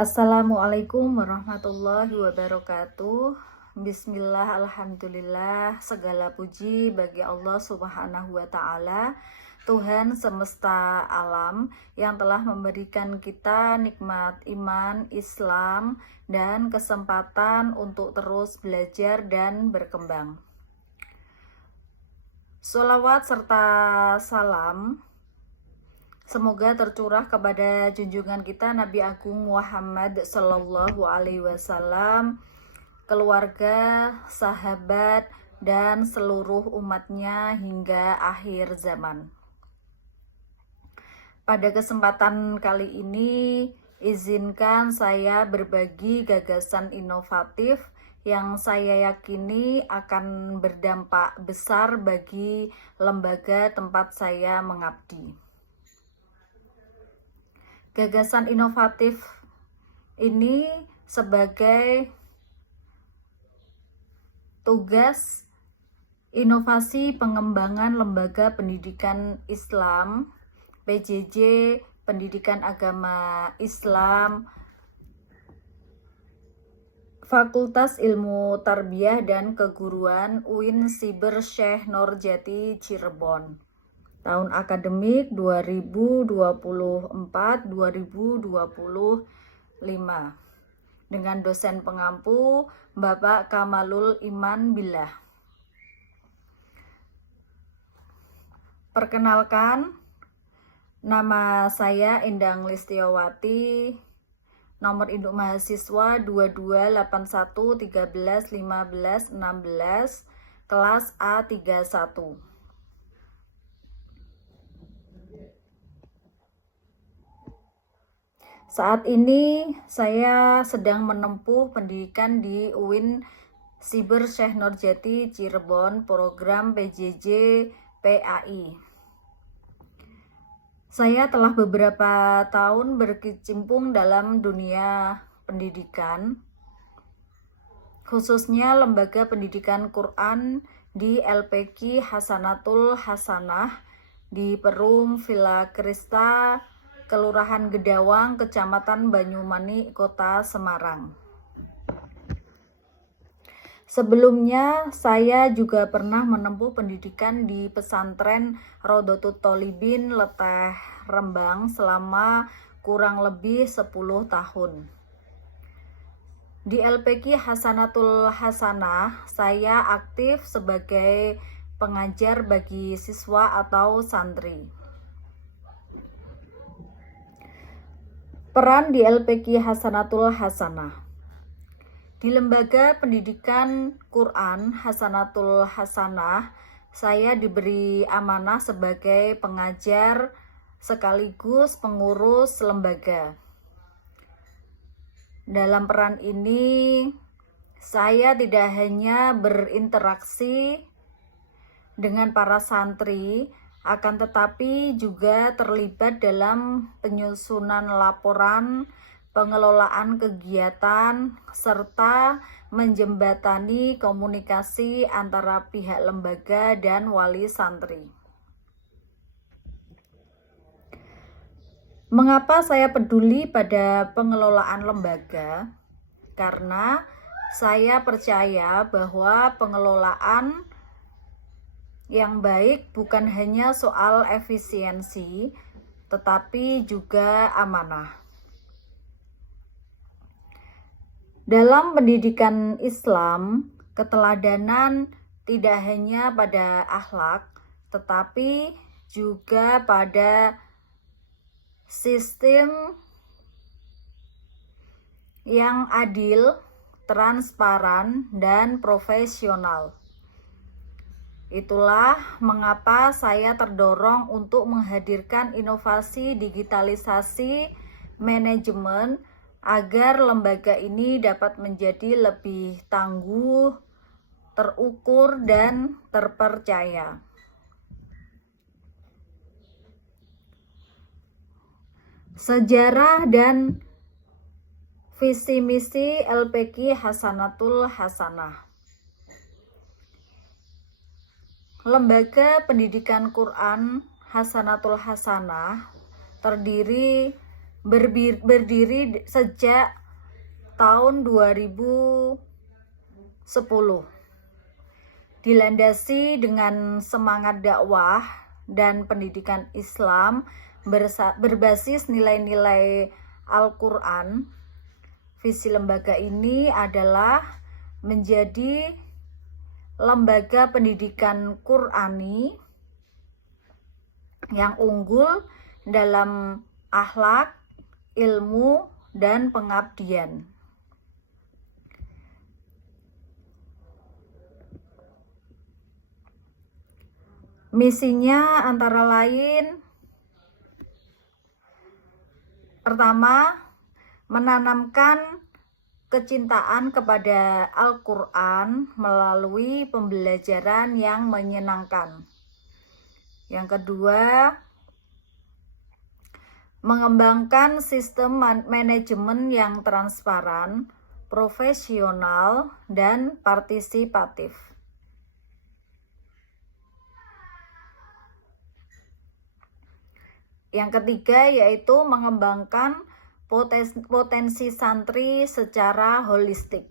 Assalamualaikum warahmatullahi wabarakatuh. Bismillah, alhamdulillah, segala puji bagi Allah subhanahu wa ta'ala, Tuhan semesta alam yang telah memberikan kita nikmat iman, Islam, dan kesempatan untuk terus belajar dan berkembang. Sholawat serta salam semoga tercurah kepada junjungan kita Nabi Agung Muhammad Sallallahu Alaihi Wasallam, keluarga, sahabat, dan seluruh umatnya hingga akhir zaman. Pada kesempatan kali ini, izinkan saya berbagi gagasan inovatif yang saya yakini akan berdampak besar bagi lembaga tempat saya mengabdi. Gagasan inovatif ini sebagai tugas inovasi pengembangan lembaga pendidikan Islam, PJJ, pendidikan agama Islam, Fakultas Ilmu Tarbiyah dan Keguruan UIN Siber Syekh Nurjati Cirebon. Tahun akademik 2024-2025 dengan dosen pengampu Bapak Kamalul Iman Billah. Perkenalkan, nama saya Endang Listiawati, nomor induk mahasiswa 2281131516, kelas A31. Saat ini saya sedang menempuh pendidikan di UIN Siber Syekh Nurjati Cirebon, program PJJ PAI. Saya telah beberapa tahun berkecimpung dalam dunia pendidikan, khususnya lembaga pendidikan Quran di LPQ Hasanatul Hasanah di Perum Villa Krista, Kelurahan Gedawang, Kecamatan Banyumani, Kota Semarang. Sebelumnya, saya juga pernah menempuh pendidikan di pesantren Rodotul Tholibin Leteh Rembang selama kurang lebih 10 tahun. Di LPQ Hasanatul Hasanah, saya aktif sebagai pengajar bagi siswa atau santri. Peran di LPQ Hasanatul Hasanah. Di lembaga pendidikan Quran Hasanatul Hasanah, saya diberi amanah sebagai pengajar sekaligus pengurus lembaga. Dalam peran ini, saya tidak hanya berinteraksi dengan para santri, akan tetapi juga terlibat dalam penyusunan laporan, pengelolaan kegiatan, serta menjembatani komunikasi antara pihak lembaga dan wali santri. Mengapa saya peduli pada pengelolaan lembaga? Karena saya percaya bahwa pengelolaan yang baik bukan hanya soal efisiensi, tetapi juga amanah. Dalam pendidikan Islam, keteladanan tidak hanya pada akhlak, tetapi juga pada sistem yang adil, transparan, dan profesional. Itulah mengapa saya terdorong untuk menghadirkan inovasi digitalisasi manajemen agar lembaga ini dapat menjadi lebih tangguh, terukur, dan terpercaya. Sejarah dan visi misi LPQ Hasanatul Hasanah. Lembaga Pendidikan Quran Hasanatul Hasanah terdiri berdiri sejak tahun 2010. Dilandasi dengan semangat dakwah dan pendidikan Islam berbasis nilai-nilai Al-Quran. Visi lembaga ini adalah menjadi lembaga pendidikan Qur'ani yang unggul dalam akhlak, ilmu, dan pengabdian. Misinya antara lain, pertama, menanamkan kecintaan kepada Al-Quran melalui pembelajaran yang menyenangkan. Yang kedua, mengembangkan sistem manajemen yang transparan, profesional, dan partisipatif. Yang ketiga yaitu mengembangkan potensi santri secara holistik.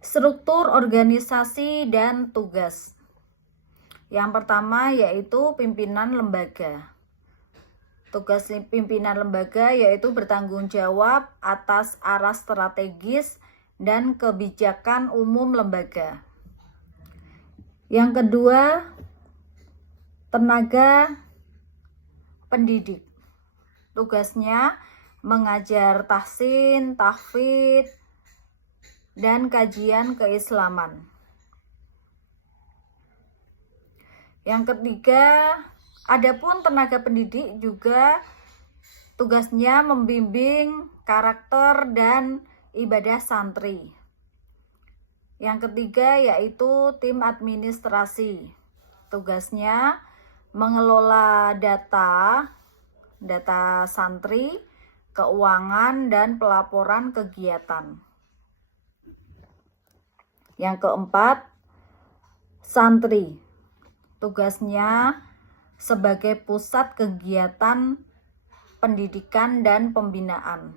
Struktur organisasi dan tugas. Yang pertama yaitu pimpinan lembaga. Tugas pimpinan lembaga yaitu bertanggung jawab atas arah strategis dan kebijakan umum lembaga. Yang kedua, tenaga pendidik. Tugasnya mengajar tahsin, tahfidz, dan kajian keislaman. Yang ketiga, adapun tenaga pendidik juga tugasnya membimbing karakter dan ibadah santri. Yang ketiga yaitu tim administrasi. Tugasnya mengelola data santri, keuangan, dan pelaporan kegiatan. Yang keempat, santri. Tugasnya sebagai pusat kegiatan pendidikan dan pembinaan.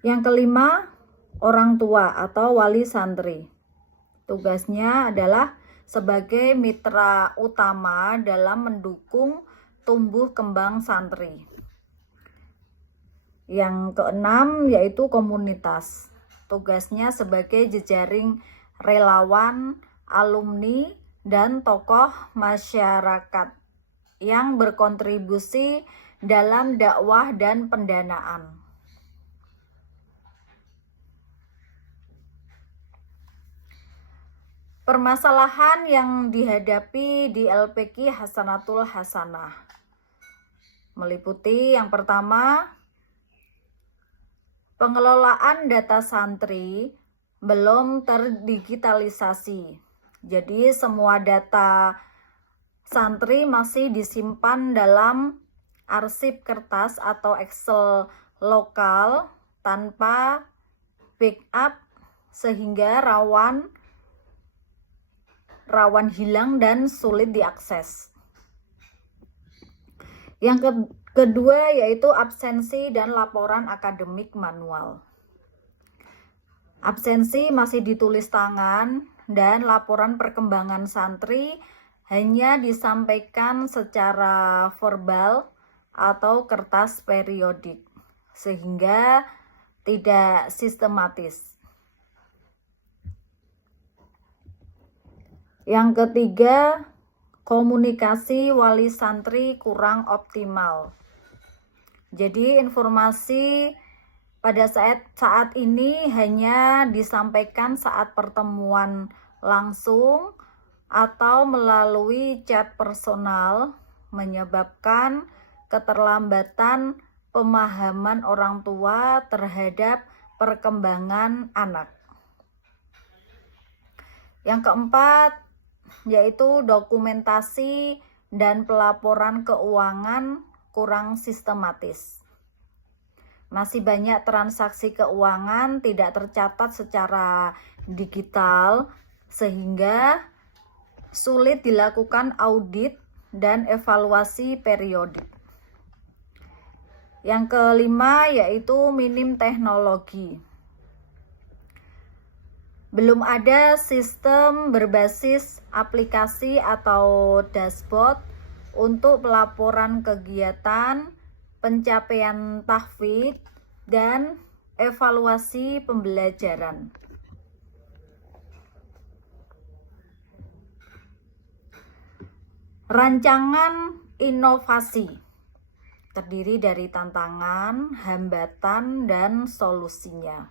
Yang kelima, orang tua atau wali santri. Tugasnya adalah sebagai mitra utama dalam mendukung tumbuh kembang santri. Yang keenam yaitu komunitas. Tugasnya sebagai jejaring relawan, alumni, dan tokoh masyarakat yang berkontribusi dalam dakwah dan pendanaan. Permasalahan yang dihadapi di LPQ Hasanatul Hasanah meliputi yang pertama, pengelolaan data santri belum terdigitalisasi. Jadi semua data santri masih disimpan dalam arsip kertas atau Excel lokal tanpa backup sehingga rawan hilang dan sulit diakses. Yang kedua yaitu absensi dan laporan akademik manual. Absensi masih ditulis tangan dan laporan perkembangan santri hanya disampaikan secara verbal atau kertas periodik sehingga tidak sistematis. Yang ketiga, komunikasi wali santri kurang optimal. Jadi informasi pada saat ini hanya disampaikan saat pertemuan langsung atau melalui chat personal, menyebabkan keterlambatan pemahaman orang tua terhadap perkembangan anak. Yang keempat yaitu dokumentasi dan pelaporan keuangan kurang sistematis. Masih banyak transaksi keuangan tidak tercatat secara digital sehingga sulit dilakukan audit dan evaluasi periodik. Yang kelima yaitu minim teknologi. Belum ada sistem berbasis aplikasi atau dashboard untuk pelaporan kegiatan, pencapaian tahfidz, dan evaluasi pembelajaran. Rancangan inovasi terdiri dari tantangan, hambatan, dan solusinya.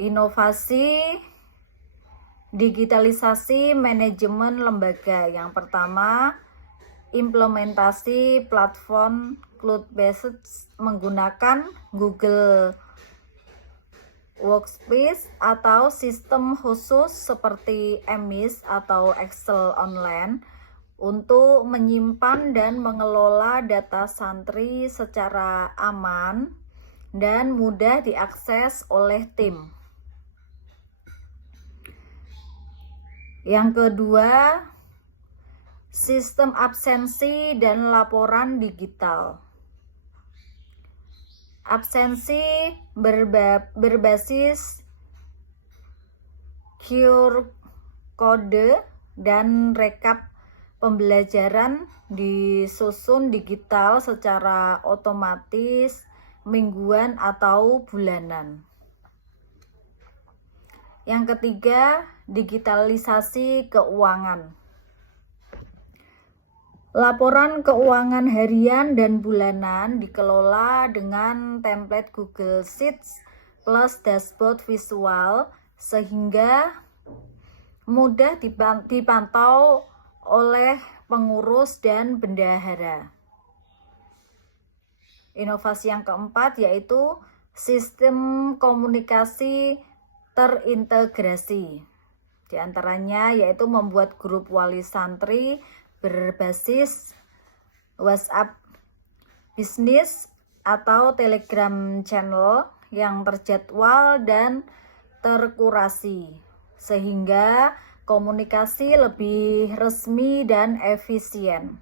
Inovasi digitalisasi manajemen lembaga. Yang pertama, implementasi platform cloud-based menggunakan Google Workspace atau sistem khusus seperti MS atau Excel online untuk menyimpan dan mengelola data santri secara aman dan mudah diakses oleh tim. Yang kedua, sistem absensi dan laporan digital. Absensi berbasis QR kode dan rekap pembelajaran disusun digital secara otomatis mingguan atau bulanan. Yang ketiga, digitalisasi keuangan. Laporan keuangan harian dan bulanan dikelola dengan template Google Sheets plus dashboard visual sehingga mudah dipantau oleh pengurus dan bendahara. Inovasi yang keempat yaitu sistem komunikasi terintegrasi. Di antaranya yaitu membuat grup wali santri berbasis WhatsApp bisnis atau Telegram channel yang terjadwal dan terkurasi sehingga komunikasi lebih resmi dan efisien.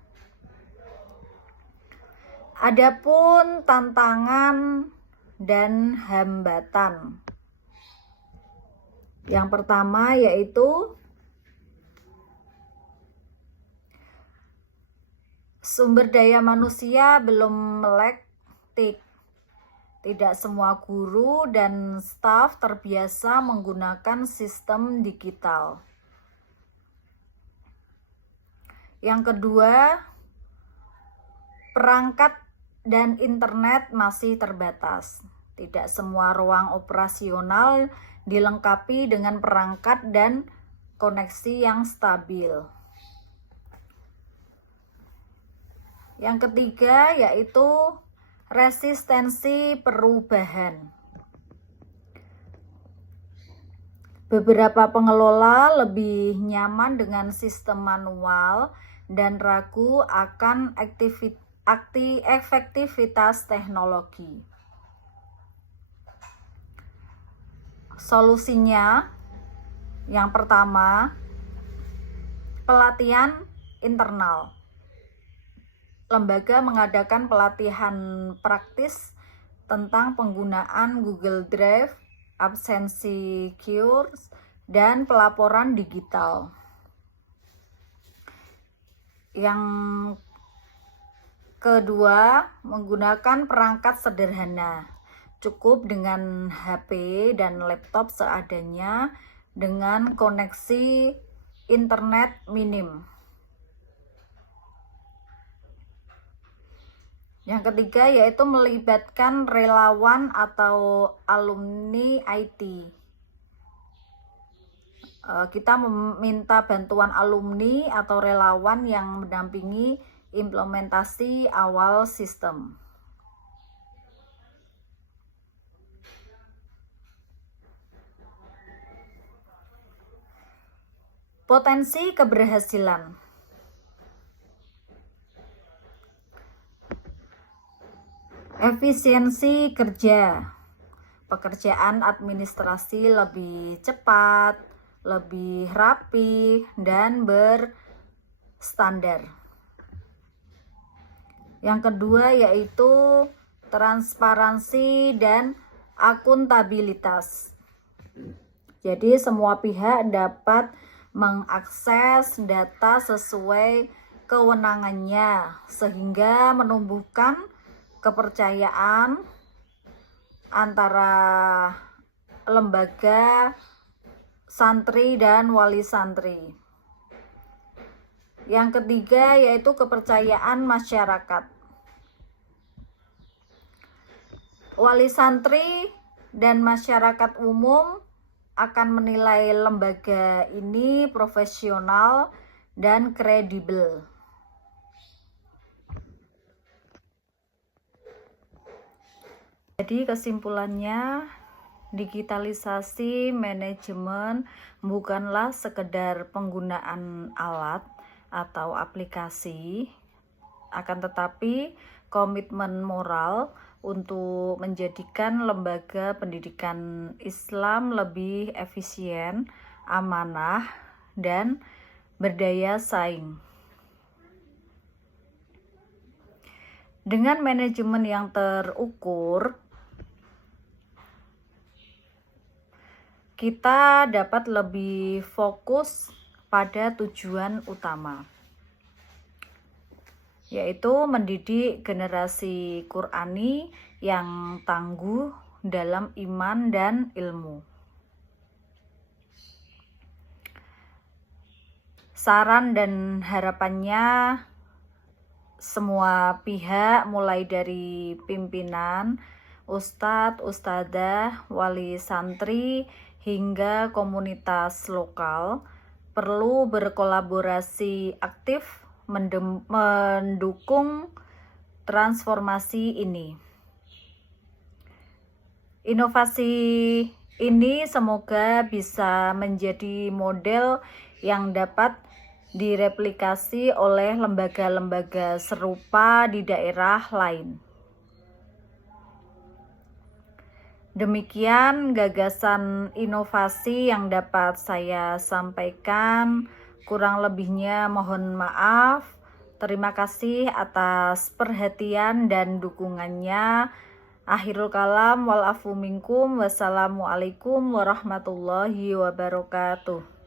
Adapun tantangan dan hambatan. Yang pertama yaitu sumber daya manusia belum melek TIK. Tidak semua guru dan staf terbiasa menggunakan sistem digital. Yang kedua, perangkat dan internet masih terbatas. Tidak semua ruang operasional dilengkapi dengan perangkat dan koneksi yang stabil. Yang ketiga yaitu resistensi perubahan. Beberapa pengelola lebih nyaman dengan sistem manual dan ragu akan efektivitas teknologi. Solusinya, yang pertama, pelatihan internal. Lembaga mengadakan pelatihan praktis tentang penggunaan Google Drive, absensi cures, dan pelaporan digital. Yang kedua, menggunakan perangkat sederhana. Cukup dengan HP dan laptop seadanya dengan koneksi internet minim. Yang ketiga yaitu melibatkan relawan atau alumni IT. Kita meminta bantuan alumni atau relawan yang mendampingi implementasi awal sistem. Potensi keberhasilan. Efisiensi kerja. Pekerjaan administrasi lebih cepat, lebih rapi, dan berstandar. Yang kedua yaitu transparansi dan akuntabilitas. Jadi semua pihak dapat mengakses data sesuai kewenangannya sehingga menumbuhkan kepercayaan antara lembaga santri dan wali santri. Yang ketiga yaitu kepercayaan masyarakat. Wali santri dan masyarakat umum akan menilai lembaga ini profesional dan kredibel. Jadi kesimpulannya, digitalisasi manajemen bukanlah sekedar penggunaan alat atau aplikasi, akan tetapi komitmen moral untuk menjadikan lembaga pendidikan Islam lebih efisien, amanah, dan berdaya saing. Dengan manajemen yang terukur, kita dapat lebih fokus pada tujuan utama, yaitu mendidik generasi Qur'ani yang tangguh dalam iman dan ilmu. Saran dan harapannya, semua pihak mulai dari pimpinan, ustadz, ustadzah, wali santri, hingga komunitas lokal perlu berkolaborasi aktif mendukung transformasi ini. Inovasi ini semoga bisa menjadi model yang dapat direplikasi oleh lembaga-lembaga serupa di daerah lain. Demikian gagasan inovasi yang dapat saya sampaikan. Kurang lebihnya mohon maaf. Terima kasih atas perhatian dan dukungannya. Akhirul kalam wal afu minkum. Wassalamualaikum warahmatullahi wabarakatuh.